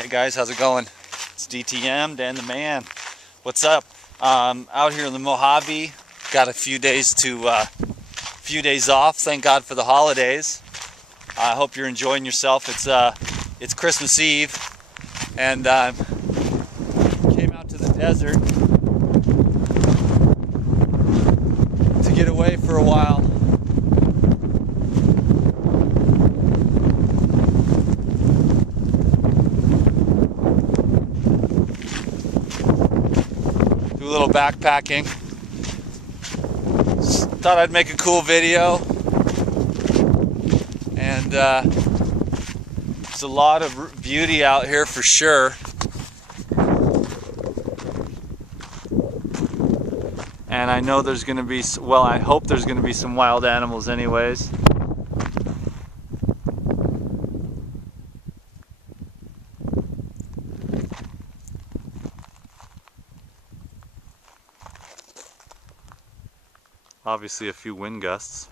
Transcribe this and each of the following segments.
Hey guys, how's it going? It's DTM, Dan the Man. What's up? Out here in the Mojave. Got a few days off. Thank God for the holidays. I hope you're enjoying yourself. It's Christmas Eve, and came out to the desert to get away for a while. Do a little backpacking. Thought I'd make a cool video, and there's a lot of beauty out here for sure. And I know there's going to be, well, I hope there's going to be some wild animals anyways. Obviously a few wind gusts.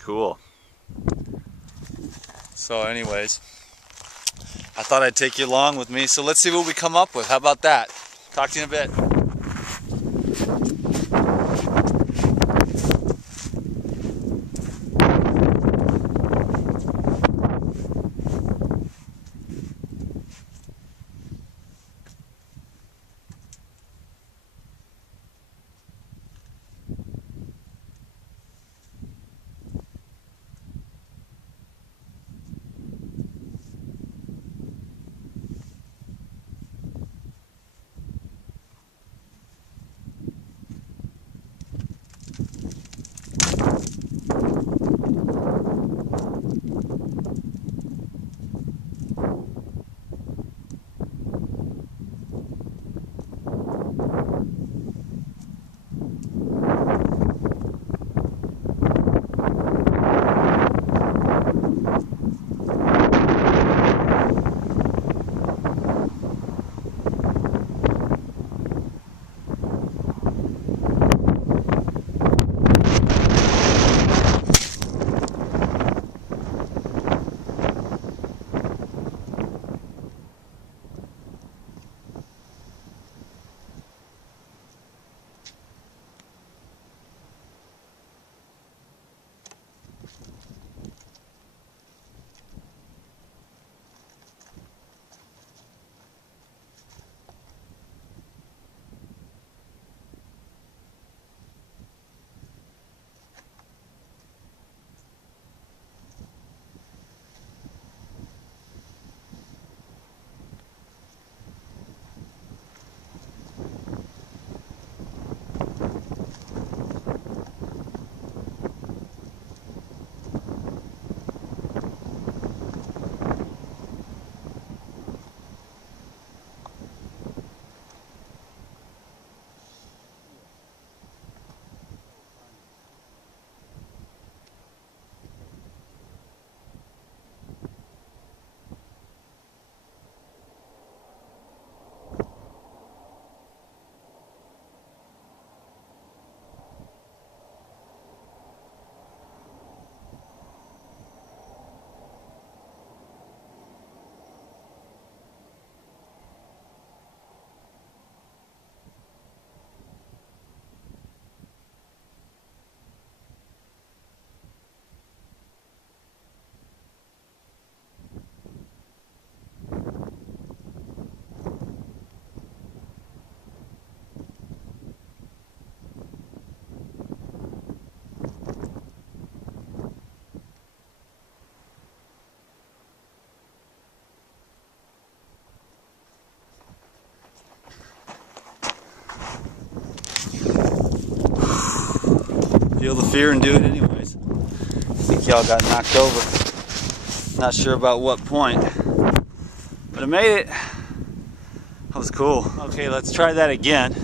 Cool. So anyways, I thought I'd take you along with me, so let's see what we come up with. How about that? Talk to you in a bit. Feel the fear and do it anyways. I think y'all got knocked over. Not sure about what point, but I made it. That was cool. Okay, let's try that again.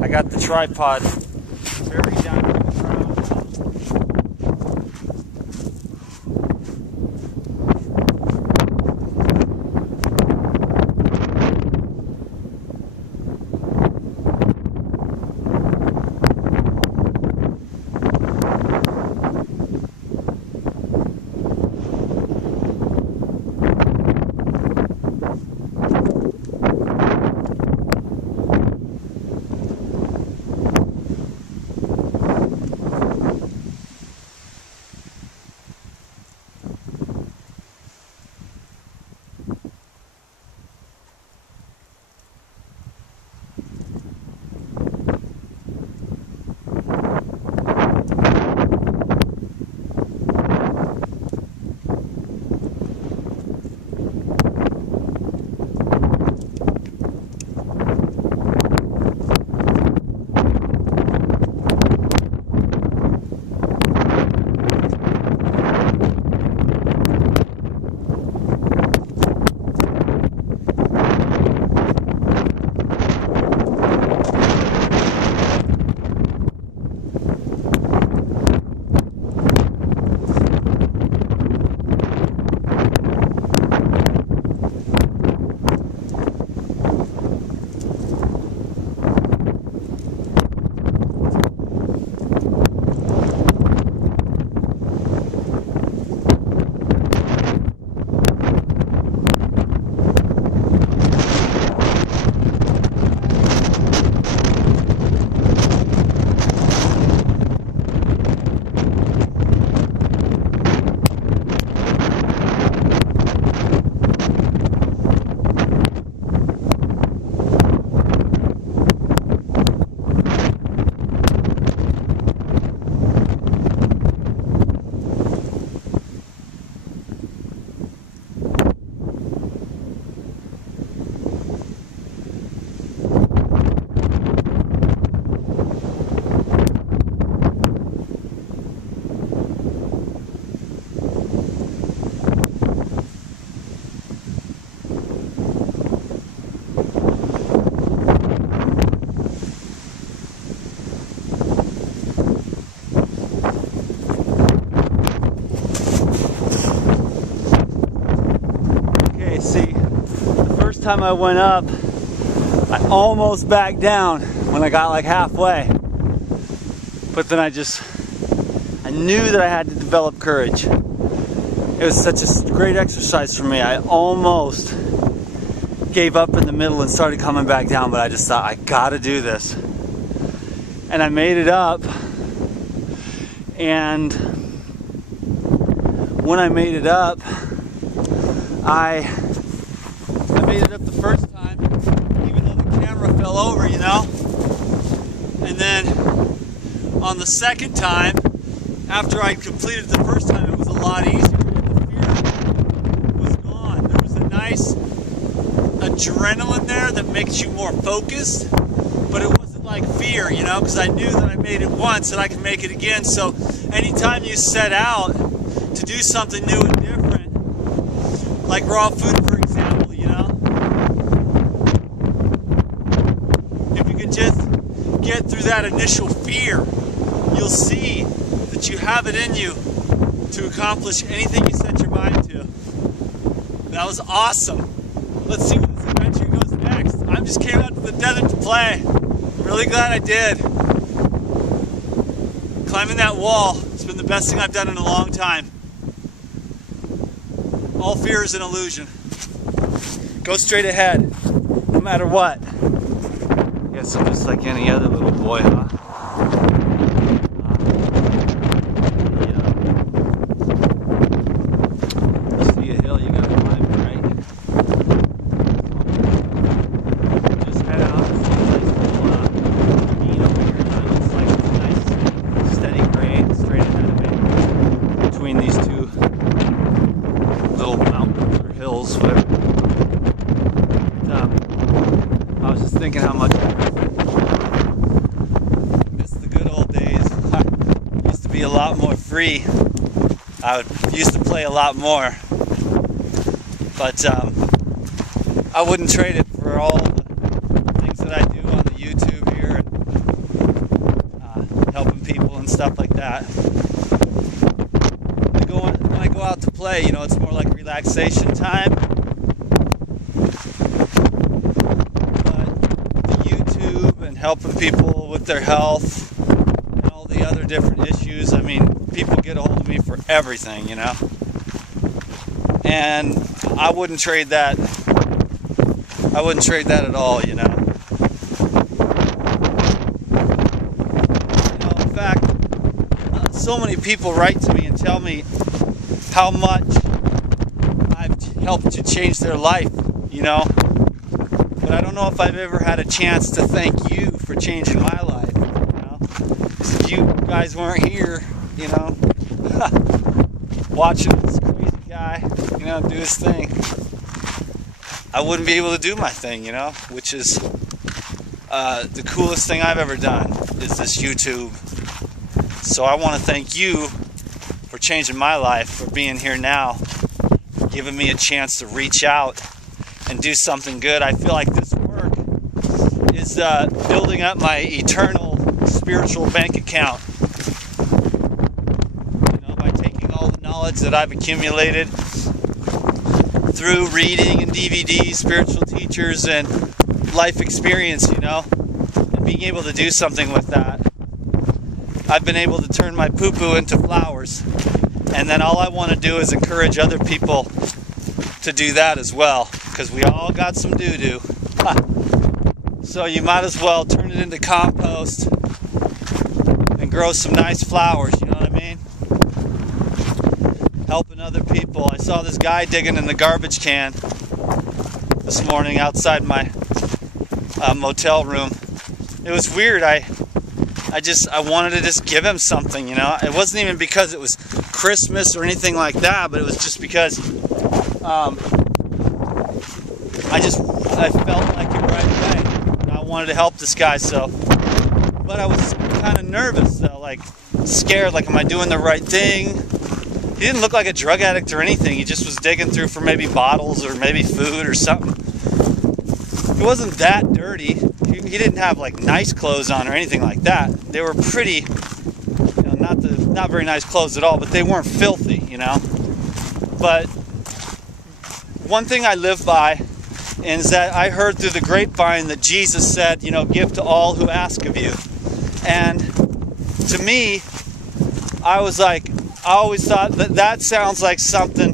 I got the tripod very down to the ground. time I went up, I almost backed down when I got like halfway. But then I knew that I had to develop courage. It was such a great exercise for me. I almost gave up in the middle and started coming back down, but I just thought, I gotta do this. And I made it up. And when I made it up, I made it up the first time, even though the camera fell over, you know? And then on the second time, after I completed the first time, it was a lot easier. The fear was gone. There was a nice adrenaline there that makes you more focused, but it wasn't like fear, you know, because I knew that I made it once and I can make it again. So anytime you set out to do something new and different, like raw food, for example, you know, if you can just get through that initial fear, you'll see that you have it in you to accomplish anything you set your mind to. That was awesome. Let's see where this adventure goes next. I just came out to the desert to play. I'm really glad I did. Climbing that wall has been the best thing I've done in a long time. All fear is an illusion. Go straight ahead, no matter what. Guess I'm just like any other little boy, huh? See a hill, you gotta climb it, right? Just head out and see a nice little bead over here. It looks like it's a nice, steady grade straight ahead of me. Between these two little mountains or hills, whatever. I was just thinking how much I miss the good old days. I used to be a lot more free. I used to play a lot more. But I wouldn't trade it for all the things that I do on the YouTube here and helping people and stuff like that. When I go out to play, you know, it's more like relaxation time. But the YouTube and helping people with their health and all the other different issues, I mean, people get a hold of me for everything, you know? And I wouldn't trade that. I wouldn't trade that at all, you know? You know, in fact, so many people write to me and tell me how much I've helped to change their life, you know? But I don't know if I've ever had a chance to thank you for changing my life, you know? 'Cause if you guys weren't here, you know, watching this crazy guy, you know, do his thing, I wouldn't be able to do my thing, you know, which is the coolest thing I've ever done is this YouTube. So I want to thank you for changing my life, for being here now, for giving me a chance to reach out and do something good. I feel like this work is building up my eternal spiritual bank account. You know, by taking all the knowledge that I've accumulated through reading and DVDs, spiritual teachers, and life experience, you know, and being able to do something with that. I've been able to turn my poo-poo into flowers, and then all I want to do is encourage other people to do that as well, because we all got some doo-doo. So you might as well turn it into compost and grow some nice flowers, you know what I mean? Helping other people. I saw this guy digging in the garbage can this morning outside my motel room. It was weird. I wanted to just give him something, you know. It wasn't even because it was Christmas or anything like that, but it was just because I felt like it right away. And I wanted to help this guy, so. But I was kind of nervous, though, like scared, like, am I doing the right thing? He didn't look like a drug addict or anything. He just was digging through for maybe bottles or maybe food or something. He wasn't that dirty. He didn't have like nice clothes on or anything like that. They were pretty, you know, not very nice clothes at all, but they weren't filthy, you know. But one thing I live by And is that I heard through the grapevine that Jesus said, you know, give to all who ask of you. And to me, I was like, I always thought that sounds like something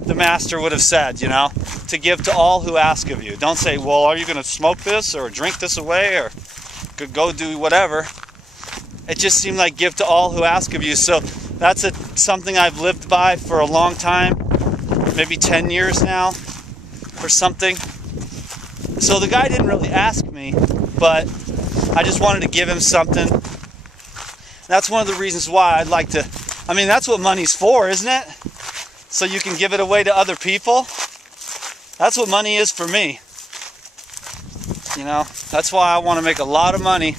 the master would have said, you know, to give to all who ask of you. Don't say, well, are you going to smoke this or drink this away or go do whatever. It just seemed like give to all who ask of you. So that's something I've lived by for a long time, maybe 10 years now or something. So the guy didn't really ask me, but I just wanted to give him something. That's one of the reasons why I'd like to, I mean, that's what money's for, isn't it? So you can give it away to other people. That's what money is for me. You know, that's why I want to make a lot of money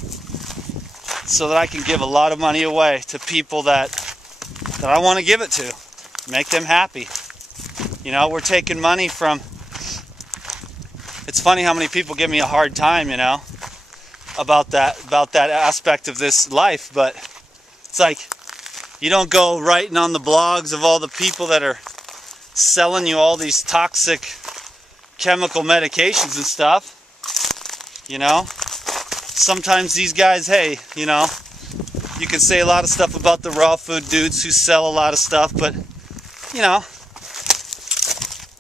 so that I can give a lot of money away to people that I want to give it to. Make them happy. You know, we're taking money from, it's funny how many people give me a hard time, you know, about that aspect of this life, but it's like you don't go writing on the blogs of all the people that are selling you all these toxic chemical medications and stuff. You know, sometimes these guys, hey, you know, you can say a lot of stuff about the raw food dudes who sell a lot of stuff, but you know,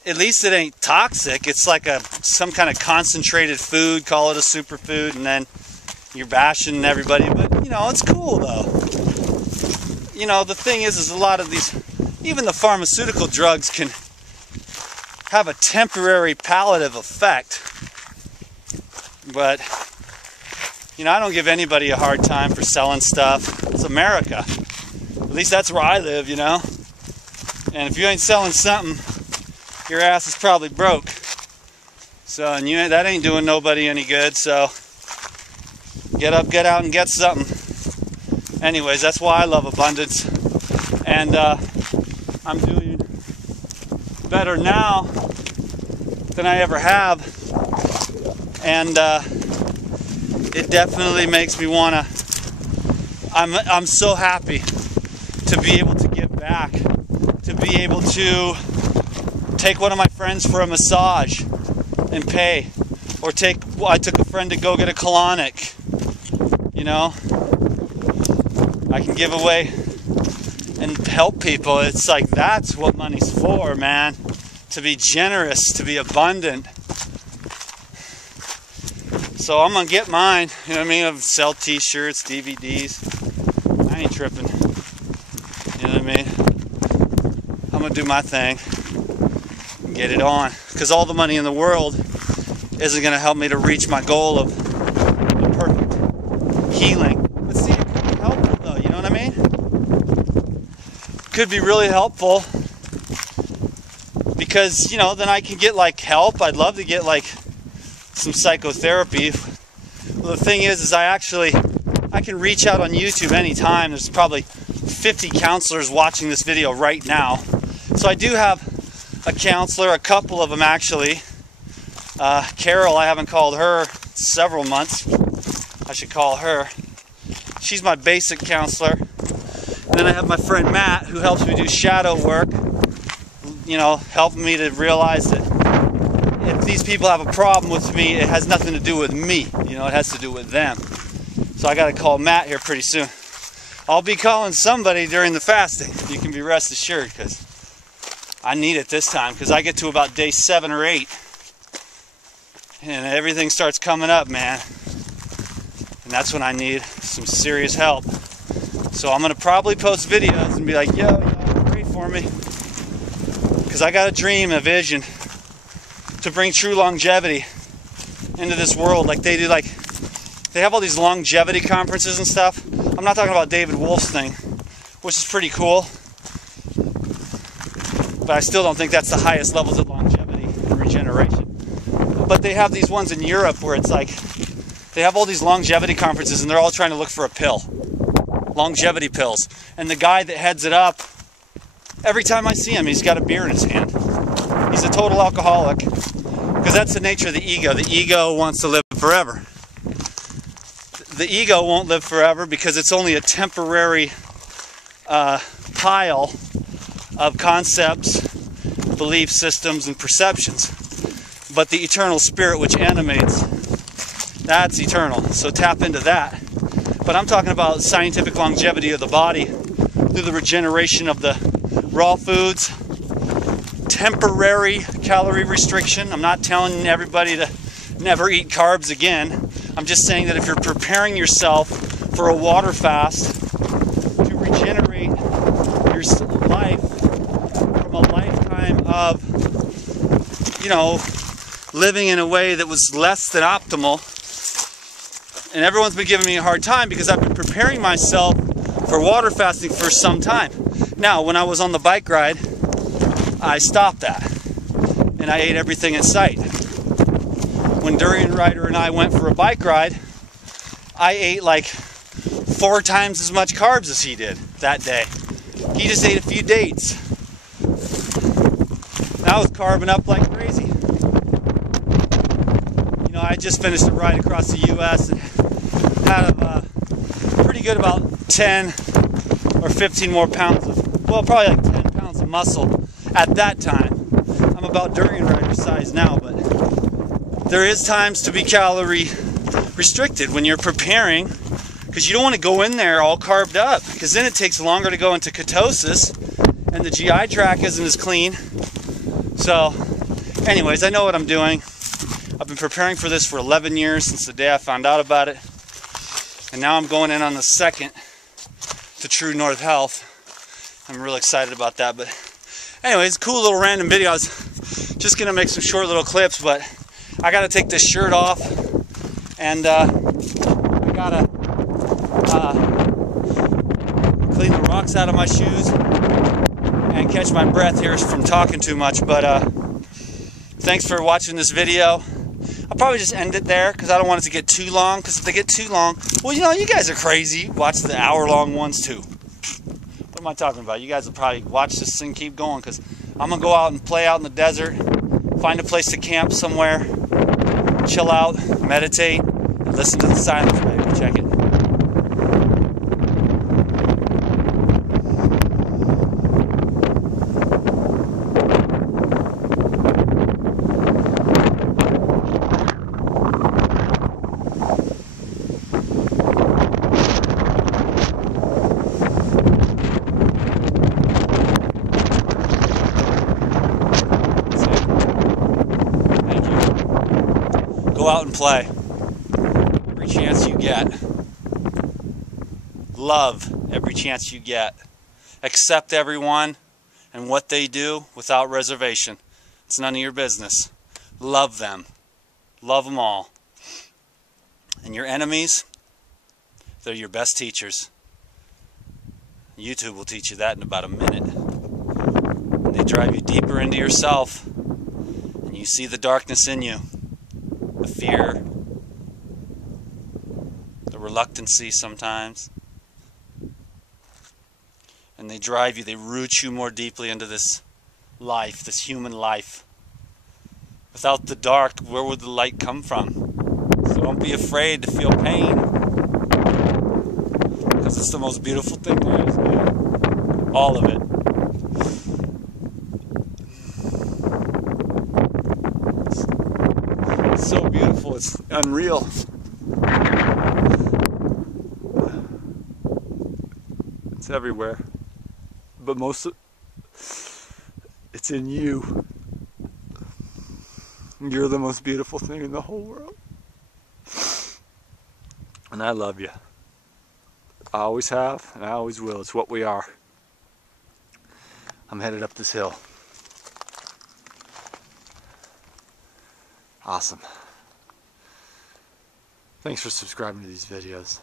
at least it ain't toxic. It's like some kind of concentrated food, call it a superfood, and then you're bashing everybody, but you know, it's cool though. You know, the thing is a lot of these, even the pharmaceutical drugs can have a temporary palliative effect. But, you know, I don't give anybody a hard time for selling stuff. It's America. At least that's where I live, you know. And if you ain't selling something, your ass is probably broke. So, and that ain't doing nobody any good, so get up, get out, and get something. Anyways, that's why I love abundance. And I'm doing better now than I ever have. And it definitely makes me want to, I'm so happy to be able to give back, to be able to take one of my friends for a massage and pay, or I took a friend to go get a colonic, you know. I can give away and help people. It's like, that's what money's for, man. To be generous, to be abundant. So I'm gonna get mine, you know what I mean? I'll sell t-shirts, DVDs. I ain't tripping. You know what I mean? I'm gonna do my thing. Get it on. Because all the money in the world isn't gonna help me to reach my goal of the perfect healing. But see, it could be helpful though, you know what I mean? Could be really helpful. Because, you know, then I can get like help. I'd love to get like some psychotherapy. Well, the thing is I can reach out on YouTube anytime. There's probably 50 counselors watching this video right now. So I do have a counselor, a couple of them actually. Carol, I haven't called her several months. I should call her. She's my basic counselor. And then I have my friend Matt, who helps me do shadow work. You know, helping me to realize that if these people have a problem with me, it has nothing to do with me. You know, it has to do with them. So I got to call Matt here pretty soon. I'll be calling somebody during the fasting. You can be rest assured, because I need it this time, because I get to about day 7 or 8. And everything starts coming up, man. And that's when I need some serious help. So I'm going to probably post videos and be like, yo, pray for me. Because I got a dream, a vision to bring true longevity into this world. Like they do, like they have all these longevity conferences and stuff. I'm not talking about David Wolf's thing, which is pretty cool. But I still don't think that's the highest levels of longevity and regeneration. But they have these ones in Europe where it's like, they have all these longevity conferences and they're all trying to look for a pill. Longevity pills. And the guy that heads it up, every time I see him, he's got a beer in his hand. He's a total alcoholic. Because that's the nature of the ego. The ego wants to live forever. The ego won't live forever because it's only a temporary pile of concepts, belief systems, and perceptions. but the eternal spirit which animates, that's eternal. So tap into that. But I'm talking about scientific longevity of the body through the regeneration of the raw foods, temporary calorie restriction. I'm not telling everybody to never eat carbs again. I'm just saying that if you're preparing yourself for a water fast to regenerate your life from a lifetime of, you know, living in a way that was less than optimal. And everyone's been giving me a hard time because I've been preparing myself for water fasting for some time. Now, when I was on the bike ride, I stopped that and I ate everything in sight. When Durian Rider and I went for a bike ride, I ate like 4 times as much carbs as he did that day. He just ate a few dates. And I was carbing up like crazy. You know, I just finished a ride across the U.S. and had pretty good about 10 or 15 more pounds of, well, probably like 10 pounds of muscle at that time. I'm about Durian Rider size now, but there is times to be calorie restricted when you're preparing, because you don't want to go in there all carved up, because then it takes longer to go into ketosis and the GI tract isn't as clean. So anyways, I know what I'm doing. I've been preparing for this for 11 years since the day I found out about it, and now I'm going in on the second to True North Health. I'm real excited about that. But anyways, cool little random video. I was just gonna make some short little clips, but I gotta take this shirt off, and I gotta clean the rocks out of my shoes and catch my breath here from talking too much. But thanks for watching this video. I'll probably just end it there because I don't want it to get too long, because if they get too long, well, you know, you guys are crazy. Watch the hour-long ones too. What am I talking about? You guys will probably watch this thing keep going, because I'm going to go out and play out in the desert, find a place to camp somewhere, chill out, meditate, and listen to the silence, baby. Check it. Go out and play every chance you get. Love every chance you get. Accept everyone and what they do without reservation. It's none of your business. Love them. Love them all. And your enemies, they're your best teachers. YouTube will teach you that in about a minute. And they drive you deeper into yourself, and you see the darkness in you. The fear, the reluctancy sometimes, and they drive you, they root you more deeply into this life, this human life. Without the dark, where would the light come from? So don't be afraid to feel pain, because it's the most beautiful thing there is, man. All of it. It's so beautiful, it's unreal. It's everywhere, but it's in you. You're the most beautiful thing in the whole world, and I love you. I always have, and I always will. It's what we are. I'm headed up this hill. Awesome. Thanks for subscribing to these videos.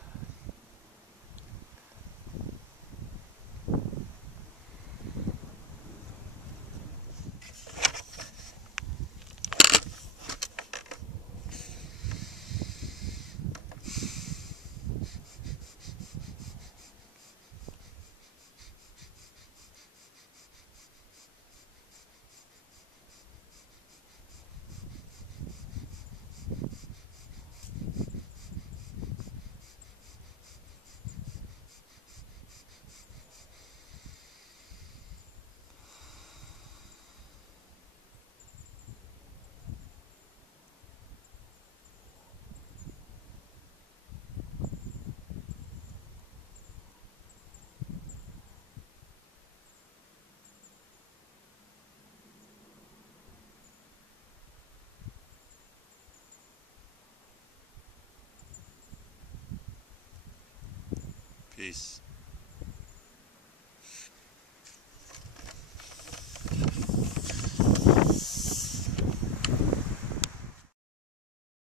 Peace.